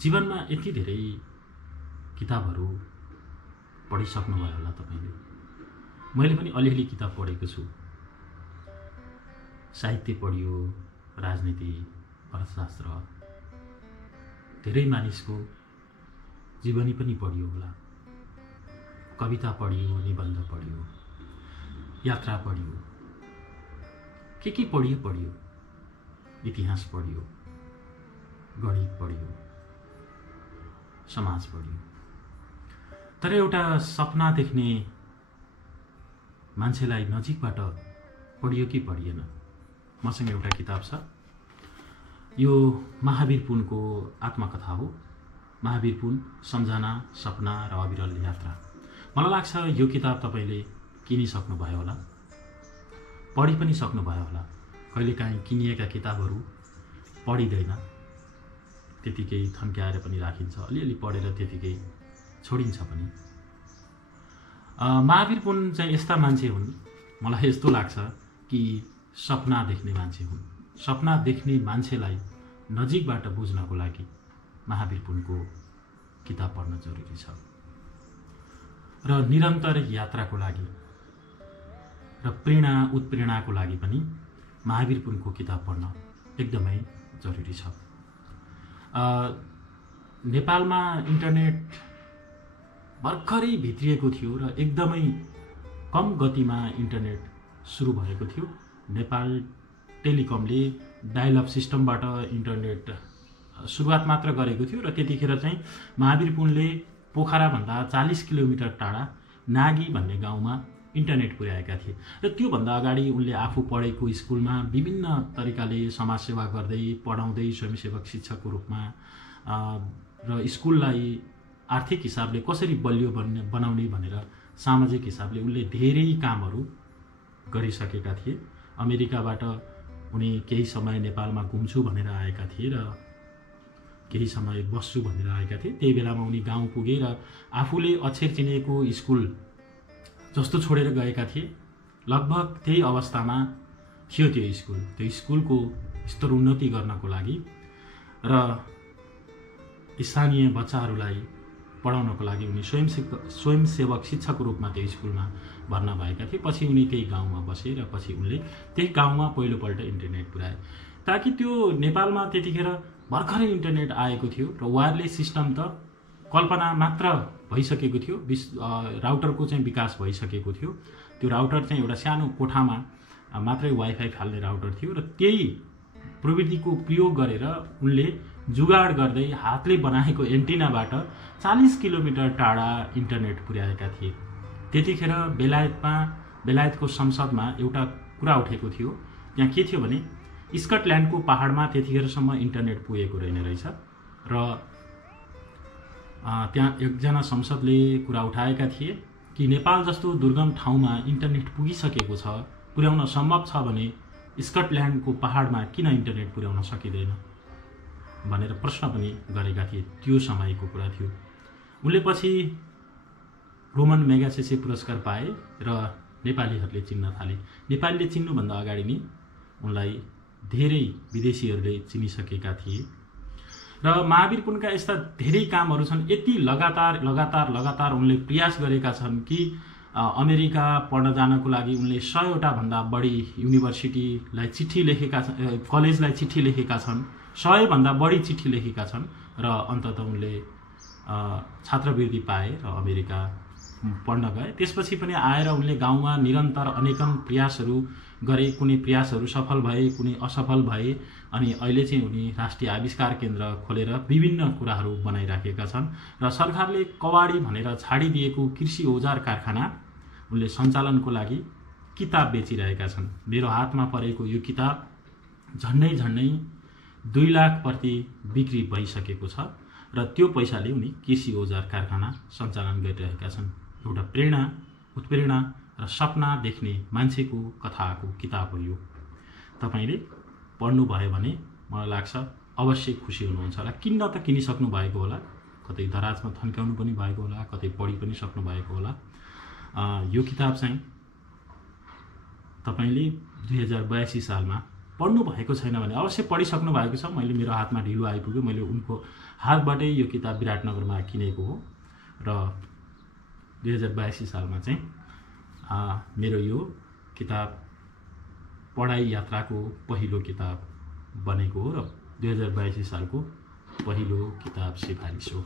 जीवनमा यति धेरै किताबहरू पढिसक्नुभयो होला तपाईले। मैले पनि अलिअलि किताब पढेको छु। साहित्य पढियो, राजनीति, अर्थशास्त्र, धेरै मानिसको जीवनी पनि पढियो होला। कविता पढियो, निबन्ध पढियो, यात्रा पढियो, के पढियो। इतिहास पढियो, गणित पढियो, समाज पढियो। तर एउटा सपना देख्ने मान्छेलाई नजिकबाट पढियो कि पढिएन? मसँग एउटा किताब छ। यो महावीर पुनको आत्मकथा हो। महावीर पुन, सम्झना, सपना र अविरल यात्रा। मलाई लाग्छ यो किताब तपाईले किनिसक्नुभयो होला, पढि पनि सक्नुभयो होला। कहिलेकाहीँ किनिएका किताबहरू पढिँदैन, त्यतिकै थन्क्याएर पनि राखिन्छ, अलिअलि पढेर त्यतिकै छोडिन्छ पनि। महावीर पुन चाहिँ यस्ता मान्छे हुन्, मलाई यस्तो लाग्छ कि सपना देख्ने मान्छे हुन्। सपना देख्ने मान्छेलाई नजिकबाट बुझ्नको लागि महावीर पुनको किताब पढ्न जरुरी छ। र निरन्तर यात्राको लागि र प्रेरणा उत्प्रेरणाको लागि पनि महावीर पुनको किताब पढ्न एकदमै जरुरी छ। नेपालमा इन्टरनेट भर्खरै भित्रिएको थियो र एकदमै कम गतिमा इन्टरनेट सुरु भएको थियो। नेपाल टेलिकमले डायल अप सिस्टमबाट इन्टरनेट सुरुवात मात्र गरेको थियो र त्यतिखेर चाहिँ महावीर पुनले पोखराभन्दा 40 किलोमिटर टाढा नागी भन्ने गाउँमा इन्टरनेट पुर्याएका थिए। र त्योभन्दा अगाडि उनले आफू पढेको स्कुलमा विभिन्न तरिकाले समाजसेवा गर्दै, पढाउँदै, स्वयंसेवक शिक्षकको रूपमा र स्कुललाई आर्थिक हिसाबले कसरी बलियो बनाउने भनेर सामाजिक हिसाबले उनले धेरै कामहरू गरिसकेका थिए। अमेरिकाबाट उनी केही समय नेपालमा घुम्छु भनेर आएका थिए र केही समय बस्छु भनेर आएका थिए। त्यही बेलामा उनी गाउँ पुगे र आफूले अक्षर चिनेको स्कुल जस्तो छोडेर गएका थिए। लगभग त्यही अवस्थामा थियो त्यो स्कुल। त्यो स्कुलको स्तर उन्नति गर्नको लागि र स्थानीय बच्चाहरूलाई पढाउनको लागि उनी स्वयंसेवक शिक्षकको रूपमा त्यो स्कुलमा भर्ना भएका थिए। पछि उनी त्यही गाउँमा बसे र पछि उनले त्यही गाउँमा पहिलोपल्ट इन्टरनेट पुर्याए। ताकि त्यो नेपालमा त्यतिखेर भर्खरै इन्टरनेट आएको थियो र वायरलेस सिस्टम त कल्पना मात्र भइसकेको थियो। राउटरको चाहिँ विकास भइसकेको थियो। त्यो राउटर चाहिँ एउटा सानो कोठामा मात्रै वाइफाई फाल्ने राउटर थियो र त्यही प्रविधिको प्रयोग गरेर उनले जुगाड गर्दै हातले बनाएको एन्टिनाबाट 40 किलोमिटर टाढा इन्टरनेट पुर्याएका थिए। त्यतिखेर बेलायतको संसदमा एउटा कुरा उठेको थियो। त्यहाँ के थियो भने स्कटल्यान्डको पहाडमा त्यतिखेरसम्म इन्टरनेट पुगेको रहेछ र त्यहाँ एकजना संसदले कुरा उठाएका थिए कि नेपाल जस्तो दुर्गम ठाउँमा इन्टरनेट पुगिसकेको छ, पुर्याउन सम्भव छ भने स्कटल्यान्डको पहाडमा किन इन्टरनेट पुर्याउन सकिँदैन भनेर प्रश्न पनि गरेका थिए। त्यो समयको कुरा थियो। उनले पछि रोमन मेगासेसे पुरस्कार पाए र नेपालीहरूले चिन्न थाले। नेपालीले चिन्नुभन्दा अगाडि नै उनलाई धेरै विदेशीहरूले चिनिसकेका थिए। र महावीर पुनका यस्ता धेरै कामहरू छन्। यति लगातार उनले प्रयास गरेका छन् कि अमेरिका पढ्न जानको लागि उनले 100वटा भन्दा बढी युनिभर्सिटीलाई चिठी लेखेका छन्, कलेजलाई चिठी लेखेका छन्, 100 भन्दा बढी चिठी लेखेका छन् र अन्ततः उनले छात्रवृत्ति पाए र अमेरिका पढ्न गए। त्यसपछि पनि आएर उनले गाउँमा निरन्तर अनेकन प्रयासहरू गरे। कुनै प्रयासहरू सफल भए, कुनै असफल भए। अनि अहिले चाहिँ उनी राष्ट्रिय आविष्कार केन्द्र खोलेर विभिन्न कुराहरू बनाइराखेका छन् र सरकारले कवाडी भनेर छाडिदिएको कृषि औजार कारखाना उनले सञ्चालनको लागि किताब बेचिरहेका छन्। मेरो हातमा परेको यो किताब झन्डै 2 लाख प्रति बिक्री भइसकेको छ र त्यो पैसाले उनी कृषि औजार कारखाना सञ्चालन गरिरहेका छन्। एउटा प्रेरणा, उत्प्रेरणा र सपना देख्ने मान्छेको कथाको किताब हो यो। तपाईले पढ्नुभयो भने मलाई लाग्छ अवश्य खुसी हुनुहुन्छ होला। किन्न त किनिसक्नु भएको होला, कतै दराजमा थन्क्याउनु पनि भएको होला, कतै पढि पनि सक्नु भएको होला। यो किताब चाहिँ तपाईले 2082 सालमा पढ्नु भएको छैन भने अवश्य पढिसक्नु भएको छ। मैले मेरो हातमा ढिलो आइपुग्यो, मैले उनको हातबाटै यो किताब विराटनगरमा किनेको हो र 2082 सालमा चाहिँ मेरो यो किताब पढाइ यात्राको पहिलो किताब बनेको हो र 2082 सालको पहिलो किताब सिफारिस हो।